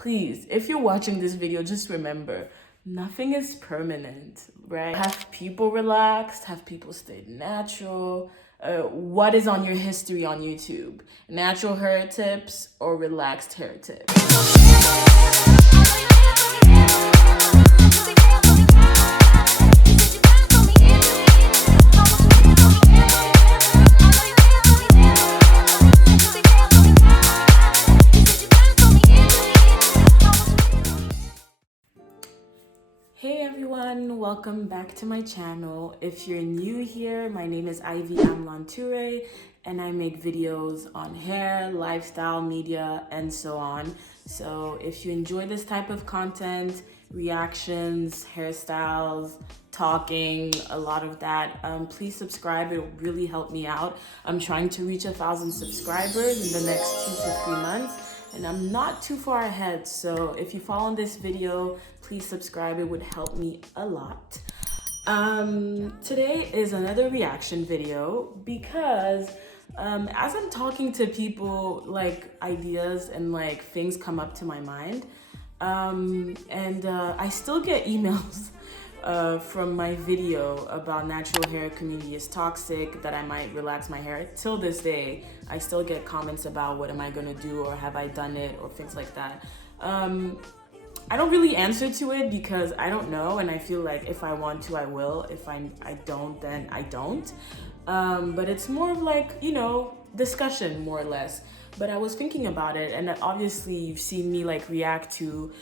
please, if you're watching this video, just remember, nothing is permanent, right? Have people relaxed, have people stayed natural. What is on your history on YouTube? Natural hair tips or relaxed hair tips? Hey everyone, welcome back to my channel. If you're new here, my name is Ivy Amlanture and I make videos on hair, lifestyle, media, and so on. So if you enjoy this type of content, reactions, hairstyles, talking, a lot of that, please subscribe. It will really help me out. I'm trying to reach 1,000 subscribers in the next 2 to 3 months. And I'm not too far ahead, so if you follow this video, please subscribe. It would help me a lot. Today is another reaction video because as I'm talking to people, like ideas and like things come up to my mind, I still get emails from my video about natural hair community is toxic, that I might relax my hair. Till this day, I still get comments about what am I gonna do or have I done it or things like that. I don't really answer to it because I don't know, and I feel like if I want to, I will. If I don't, then I don't. But it's more of like, you know, discussion more or less. But I was thinking about it, and obviously you've seen me like react to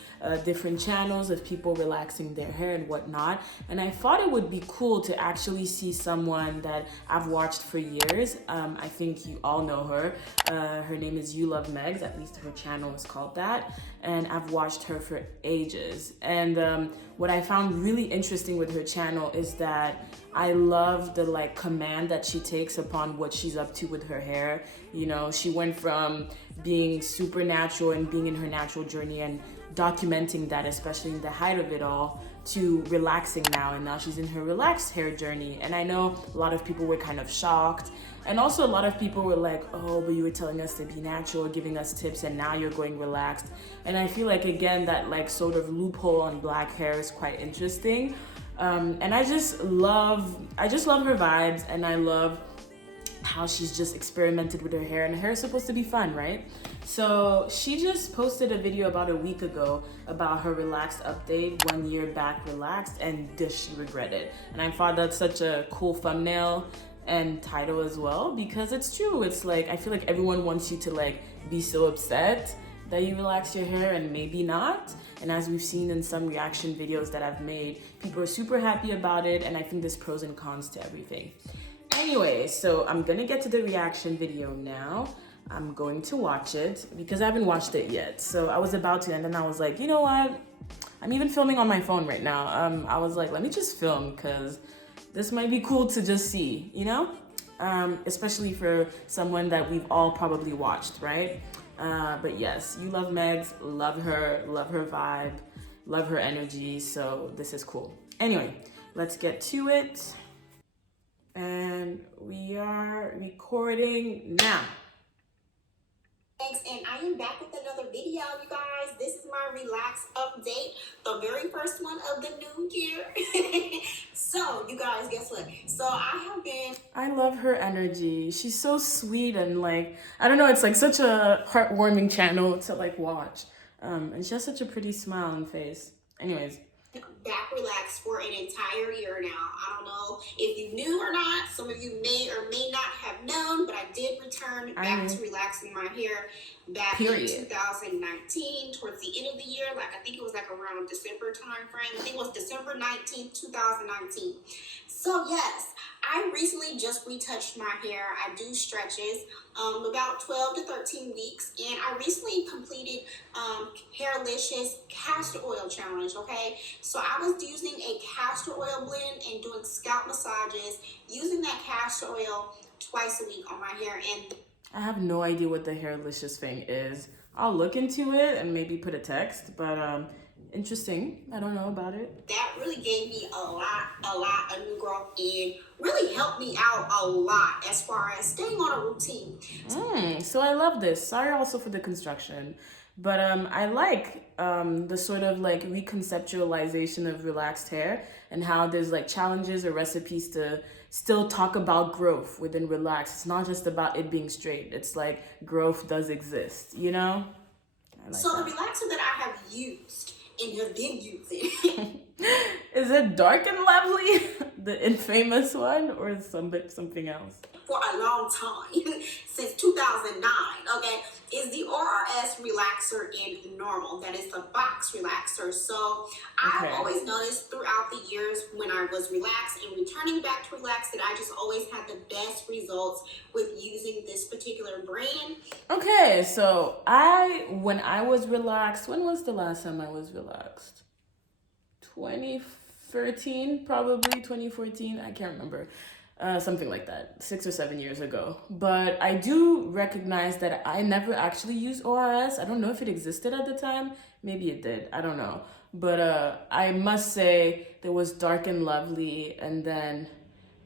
different channels of people relaxing their hair and whatnot, and I thought it would be cool to actually see someone that I've watched for years. I think you all know her. Her name is ulovemegz, at least her channel is called that, and I've watched her for ages. And what I found really interesting with her channel is that I love the like command that she takes upon what she's up to with her hair. You know, she went from being super natural and being in her natural journey and documenting that, especially in the height of it all, to relaxing now, and now she's in her relaxed hair journey. And I know a lot of people were kind of shocked, and also a lot of people were like, oh, but you were telling us to be natural, giving us tips, and now you're going relaxed. And I feel like, again, that like sort of loophole on black hair is quite interesting. And I just love her vibes, and I love how she's just experimented with her hair, and her hair is supposed to be fun, right? So she just posted a video about a week ago about her relaxed update, 1 year back relaxed, and does she regret it? And I thought that's such a cool thumbnail and title as well, because it's true. It's like, I feel like everyone wants you to like be so upset that you relax your hair, and maybe not. And as we've seen in some reaction videos that I've made, people are super happy about it, and I think there's pros and cons to everything. Anyway, so I'm gonna get to the reaction video now. I'm going to watch it because I haven't watched it yet. So I was about to, and then I was like, you know what? I'm even filming on my phone right now. I was like, let me just film because this might be cool to just see, you know? Especially for someone that we've all probably watched, right? But yes, ulovemegz, love her vibe, love her energy, so this is cool. Anyway, let's get to it. And we are recording now. And I am back with another video, you guys. This is my relax update, the very first one of the new year. So, you guys, guess what? So I love her energy. She's so sweet, and like, I don't know, it's like such a heartwarming channel to like watch. And she has such a pretty smile and face. Anyways. Back relaxed for an entire year now. I don't know if you knew or not. Some of you may or may not have known, but I did return back to relaxing my hair back in 2019, towards the end of the year. Like, I think it was like around December time frame. I think it was December 19th, 2019. So yes, I recently just retouched my hair. I do stretches about 12 to 13 weeks, and I recently completed Hairlicious castor oil challenge. Okay, so I was using a castor oil blend and doing scalp massages using that castor oil twice a week on my hair. And I have no idea what the Hairlicious thing is. I'll look into it and maybe put a text, but interesting. I don't know about it. That really gave me a lot of new growth and really helped me out a lot as far as staying on a routine. So I love this. Sorry also for the construction. But I like the sort of like reconceptualization of relaxed hair and how there's like challenges or recipes to still talk about growth within relaxed. It's not just about it being straight. It's like growth does exist, you know? I like so that. the relaxer that I have used and have been using. Is it Dark and Lovely, the infamous one, or is something else? For a long time, since 2009, okay, is the ORS relaxer in normal. That is the box relaxer. So I've always noticed throughout the years when I was relaxed and returning back to relax that I just always had the best results with using this particular brand. Okay, so when I was relaxed, when was the last time I was relaxed? 2013, probably 2014, I can't remember. Something like that, 6 or 7 years ago. But I do recognize that I never actually used ORS. I don't know if it existed at the time. Maybe it did. I don't know. But I must say there was Dark and Lovely, and then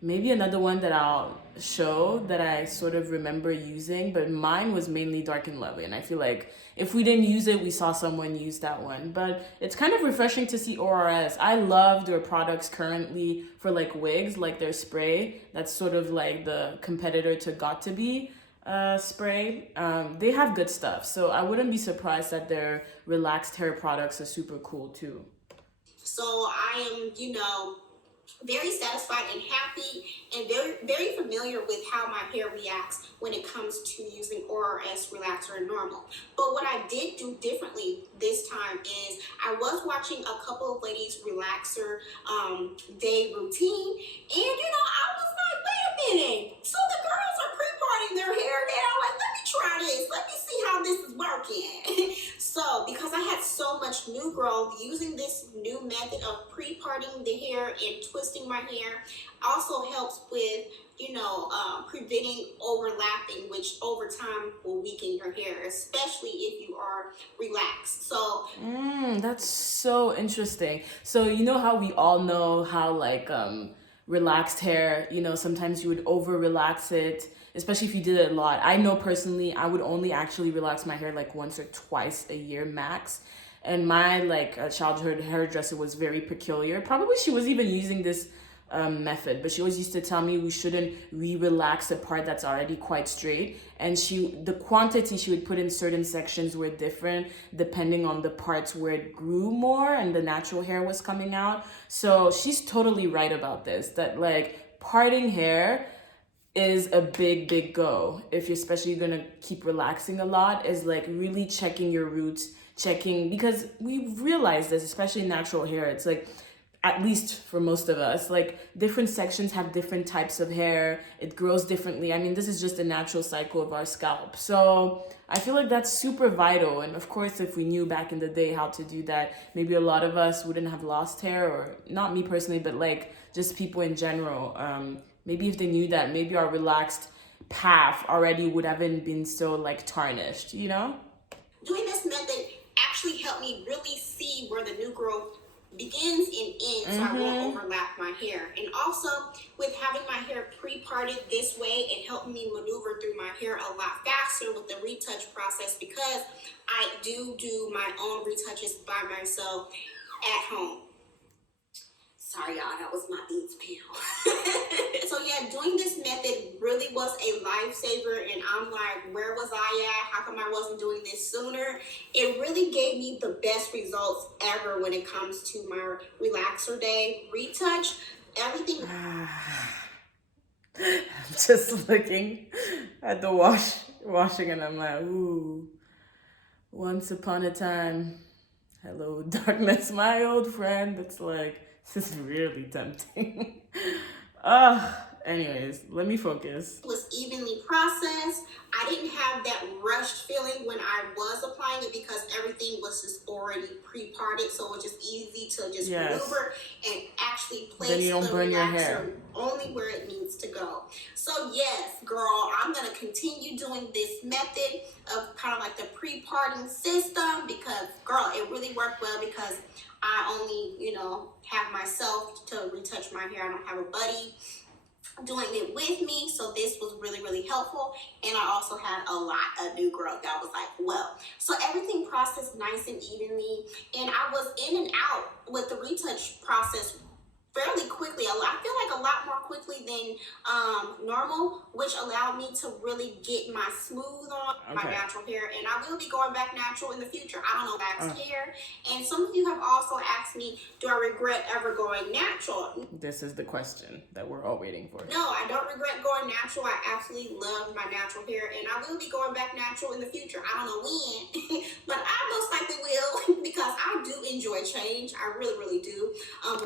maybe another one that I'll show that I sort of remember using, but mine was mainly Dark and Lovely. And I feel like if we didn't use it, we saw someone use that one. But it's kind of refreshing to see ORS. I love their products currently for like wigs, like their spray. That's sort of like the competitor to Got to Be spray. They have good stuff. So I wouldn't be surprised that their relaxed hair products are super cool too. So I am, very satisfied and happy and very familiar with how my hair reacts when it comes to using ORS relaxer and normal. But what I did do differently this time is I was watching a couple of ladies relaxer day routine, and I was like, wait a minute, so the girls are pre-parting their hair now, like let me try this, let me see how this is working. So because I had so much new growth, using this new method of pre-parting the hair and twisting my hair also helps with preventing overlapping, which over time will weaken your hair, especially if you are relaxed. So that's so interesting. So you know how we all know how like relaxed hair, sometimes you would over relax it, especially if you did it a lot. I know personally I would only actually relax my hair like once or twice a year max. And my childhood hairdresser was very peculiar. Probably she was even using this method, but she always used to tell me we shouldn't re-relax a part that's already quite straight. And the quantity she would put in certain sections were different depending on the parts where it grew more and the natural hair was coming out. So she's totally right about this, that like parting hair is a big go if you're especially gonna keep relaxing a lot, is like really checking your roots, because we've realized this, especially in natural hair, it's like, at least for most of us, like different sections have different types of hair, it grows differently. I mean, this is just a natural cycle of our scalp. So I feel like that's super vital. And of course, if we knew back in the day how to do that, maybe a lot of us wouldn't have lost hair, or not me personally, but like just people in general. Maybe if they knew that, maybe our relaxed path already would haven't been so like tarnished, Doing this method actually helped me really see where the new growth begins and ends, so I won't overlap my hair. And also with having my hair pre-parted this way, it helped me maneuver through my hair a lot faster with the retouch process, because I do my own retouches by myself at home. Sorry y'all, that was my beats panel. So yeah, doing this method really was a lifesaver, and I'm like, where was I at? How come I wasn't doing this sooner? It really gave me the best results ever when it comes to my relaxer day retouch. Everything. I'm just looking at the washing, and I'm like, ooh, once upon a time, hello darkness, my old friend. It's like, this is really tempting. Anyways, let me focus. It was evenly processed. I didn't have that rushed feeling when I was applying it, because everything was just already pre-parted, so it was just easy to just maneuver and actually place the relaxer only where it needs to go. So yes, girl, I'm gonna continue doing this method of kind of like the pre-parting system, because girl, it really worked well, because I only, have myself to retouch my hair. I don't have a buddy. doing it with me, so this was really helpful. And I also had a lot of new growth that was like, well, so everything processed nice and evenly, and I was in and out with the retouch process fairly quickly. I feel like a lot more quickly than normal, which allowed me to really get my smooth on my natural hair. And I will be going back natural in the future. I don't know waxed hair. And some of you have also asked me, do I regret ever going natural? This is the question that we're all waiting for. No, I don't regret going natural. I absolutely love my natural hair, and I will be going back natural in the future. I don't know when, but I most likely will, because I do enjoy change. I really do.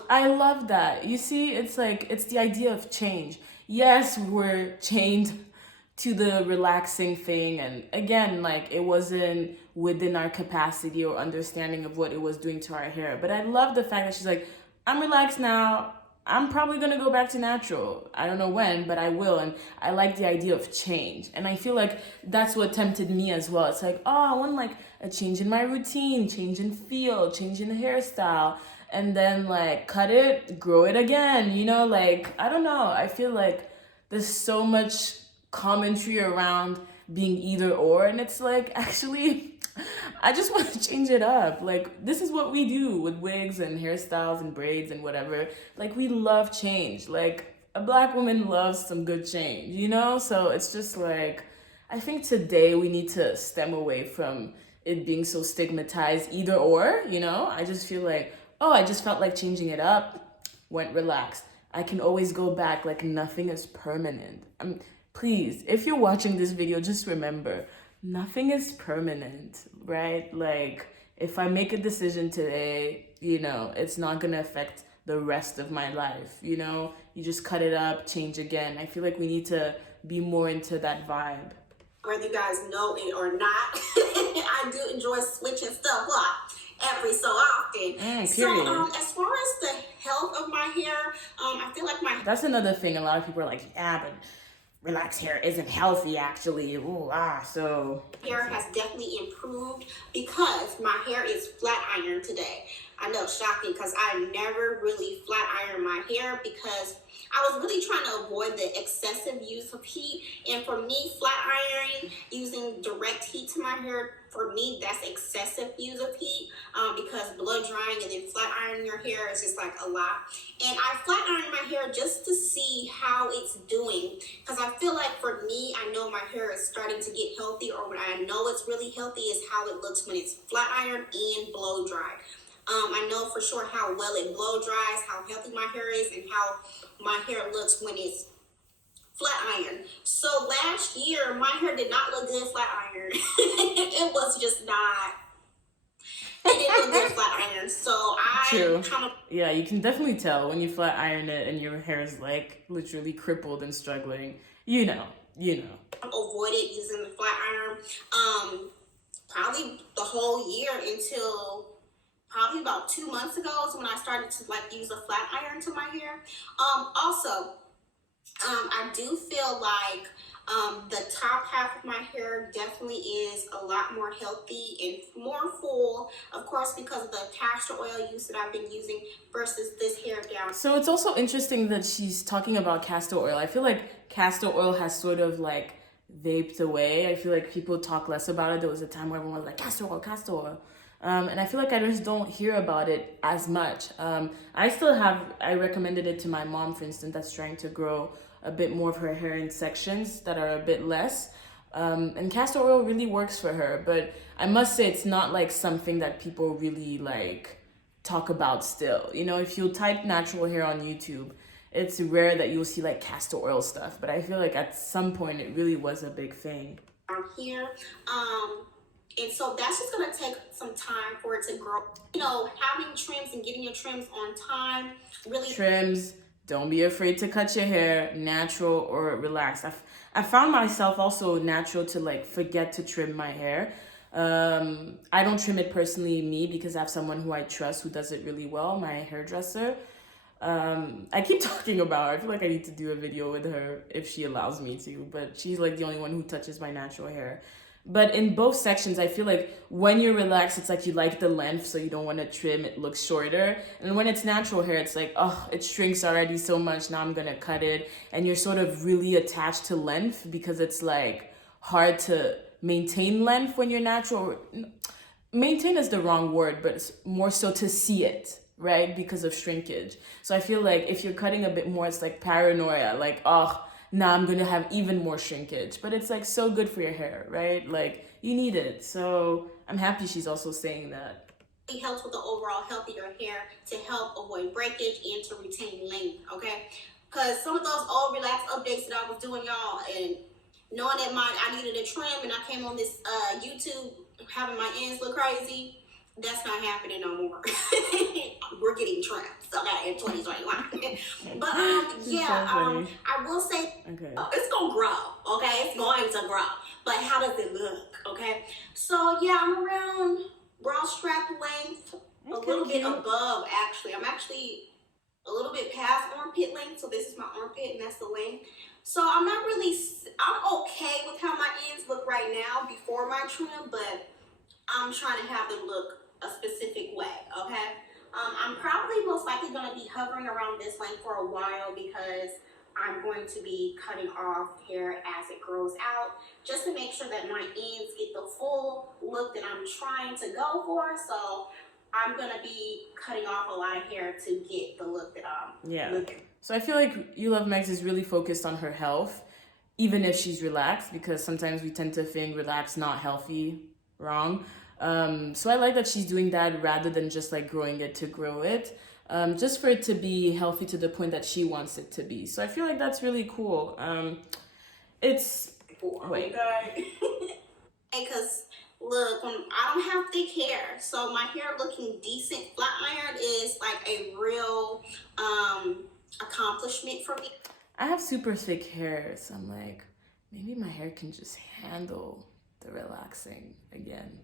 I love that. You see, it's like, it's the idea of change. Yes, we're chained to the relaxing thing, and again, like, it wasn't within our capacity or understanding of what it was doing to our hair. But I love the fact that she's like, I'm relaxed now. I'm probably gonna go back to natural. I don't know when, but I will. And I like the idea of change. And I feel like that's what tempted me as well. It's like, oh, I want like a change in my routine, change in feel, change in the hairstyle, and then like cut it, grow it again, you know, like, I don't know. I feel like there's so much commentary around being either or, and it's like, actually, I just want to change it up. Like, this is what we do with wigs and hairstyles and braids and whatever. Like, we love change. Like, a Black woman loves some good change, you know? So it's just like, I think today we need to stem away from it being so stigmatized, either or, you know? I just feel like, oh, I just felt like changing it up, went relaxed. I can always go back. Like, nothing is permanent. Please, if you're watching this video, just remember, nothing is permanent, right? Like, if I make a decision today, you know, it's not gonna affect the rest of my life, you know? You just cut it up, change again. I feel like we need to be more into that vibe. Whether you guys know it or not, I do enjoy switching stuff up every so often. So as far as the health of my hair, I feel like that's another thing. A lot of people are like, yeah, but relaxed hair isn't healthy, actually. Ooh, so hair has definitely improved because my hair is flat ironed today. I know, shocking, because I never really flat iron my hair because I was really trying to avoid the excessive use of heat. And for me, flat ironing, using direct heat to my hair, for me, that's excessive use of heat, because blow drying and then flat ironing your hair is just like a lot. And I flat iron my hair just to see how it's doing, because I feel like for me, I know my hair is starting to get healthy, or when I know it's really healthy is how it looks when it's flat ironed and blow dried. I know for sure how well it blow dries, how healthy my hair is, and how my hair looks when it's flat iron. So last year, my hair did not look good flat iron. It was just not. It didn't look good flat iron. So I kind of. Yeah, you can definitely tell when you flat iron it and your hair is like literally crippled and struggling. You know. Avoided using the flat iron. Probably the whole year until probably about 2 months ago is when I started to like use a flat iron to my hair. Also, I do feel like the top half of my hair definitely is a lot more healthy and more full, of course, because of the castor oil use that I've been using versus this hair down. So it's also interesting that she's talking about castor oil. I feel like castor oil has sort of like vaped away. I feel like people talk less about it. There was a time where everyone was like, castor oil, castor oil. And I feel like I just don't hear about it as much. I recommended it to my mom, for instance, that's trying to grow a bit more of her hair in sections that are a bit less. And castor oil really works for her. But I must say it's not like something that people really like talk about still. You know, if you type natural hair on YouTube, it's rare that you'll see like castor oil stuff. But I feel like at some point it really was a big thing. Here. And so that's just going to take some time for it to grow. You know, having trims and getting your trims on time really. Trims, don't be afraid to cut your hair, natural or relaxed. I found myself also natural to like forget to trim my hair. I don't trim it personally, me, because I have someone who I trust who does it really well, my hairdresser. I keep talking about her. I feel like I need to do a video with her if she allows me to, but she's like the only one who touches my natural hair. But in both sections, I feel like when you're relaxed, it's like you like the length, so you don't want to trim, it looks shorter. And when it's natural hair, it's like, oh, it shrinks already so much, now I'm going to cut it. And you're sort of really attached to length because it's like hard to maintain length when you're natural. Maintain is the wrong word, but it's more so to see it, right? Because of shrinkage. So I feel like if you're cutting a bit more, it's like paranoia, like, oh, now I'm gonna have even more shrinkage. But it's like so good for your hair, right? Like you need it. So I'm happy she's also saying that. It helps with the overall health of your hair to help avoid breakage and to retain length, okay? Because some of those old relax updates that I was doing, y'all, and knowing that I needed a trim and I came on this YouTube having my ends look crazy, that's not happening no more. We're getting trimmed, okay, in 2021. But yeah, I will say, okay, it's gonna grow, okay? It's going to grow. But how does it look, okay? So yeah, I'm around bra strap length, a little bit above actually. I'm actually a little bit past armpit length, so this is my armpit and that's the length. So I'm okay with how my ends look right now before my trim, but I'm trying to have them look a specific way, okay? I'm probably most likely going to be hovering around this length for a while because I'm going to be cutting off hair as it grows out just to make sure that my ends get the full look that I'm trying to go for. So I'm going to be cutting off a lot of hair to get the look that I'm looking. So I feel like ulovemegz is really focused on her health, even if she's relaxed, because sometimes we tend to think relaxed, not healthy, wrong. So I like that she's doing that rather than just like growing it to grow it, just for it to be healthy to the point that she wants it to be. So I feel like that's really cool. It's because look, I don't have thick hair, so my hair looking decent flat ironed is like a real accomplishment for me. I have super thick hair, so I'm like, maybe my hair can just handle the relaxing again.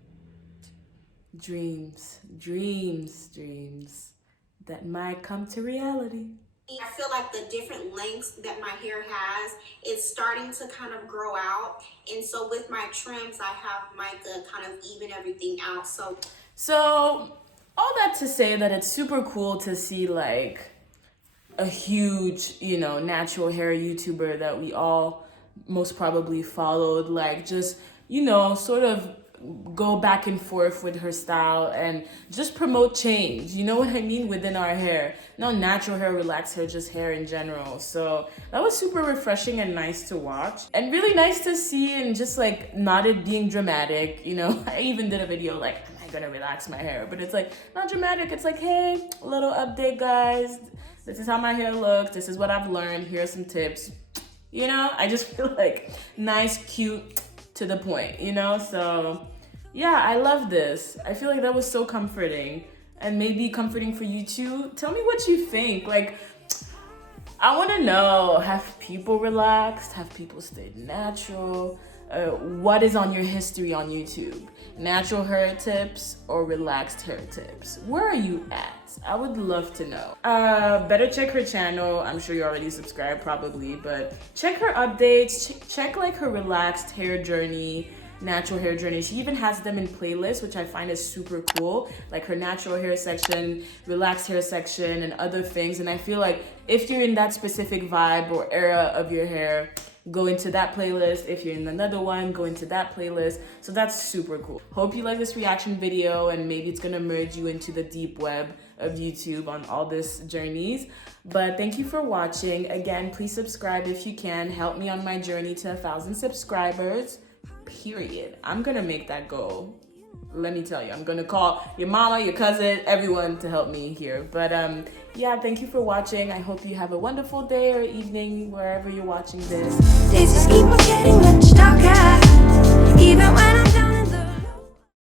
Dreams that might come to reality. I feel like the different lengths that my hair has is starting to kind of grow out, and so with my trims I have mica kind of even everything out. So all that to say that it's super cool to see like a huge, natural hair YouTuber that we all most probably followed, like just, sort of go back and forth with her style and just promote change, you know what I mean, within our hair. Not natural hair, relaxed hair, just hair in general. So that was super refreshing and nice to watch and really nice to see, and just like not it being dramatic, I even did a video like, am I gonna relax my hair? But it's like not dramatic. It's like, hey, a little update, guys. This is how my hair looks. This is what I've learned. Here are some tips. I just feel like nice, cute, to the point, So yeah, I love this. I feel like that was so comforting, and maybe comforting for you too. Tell me what you think. Like, I want to know, have people relaxed? Have people stayed natural? What is on your history on YouTube? Natural hair tips or relaxed hair tips? Where are you at? I would love to know. Better check her channel. I'm sure you already subscribed probably, but check her updates. Check like her relaxed hair journey, natural hair journey. She even has them in playlists, which I find is super cool, like her natural hair section, relaxed hair section, and other things. And I feel like if you're in that specific vibe or era of your hair, go into that playlist. If you're in another one, go into that playlist. So that's super cool. Hope you like this reaction video, and maybe it's gonna merge you into the deep web of YouTube on all this journeys. But thank you for watching. Again, please subscribe if you can. Help me on my journey to 1,000 subscribers, period. I'm gonna make that goal. Let me tell you, I'm gonna call your mama, your cousin, everyone to help me here. But yeah, thank you for watching. I hope you have a wonderful day or evening wherever you're watching this. Days just keep on getting much darker.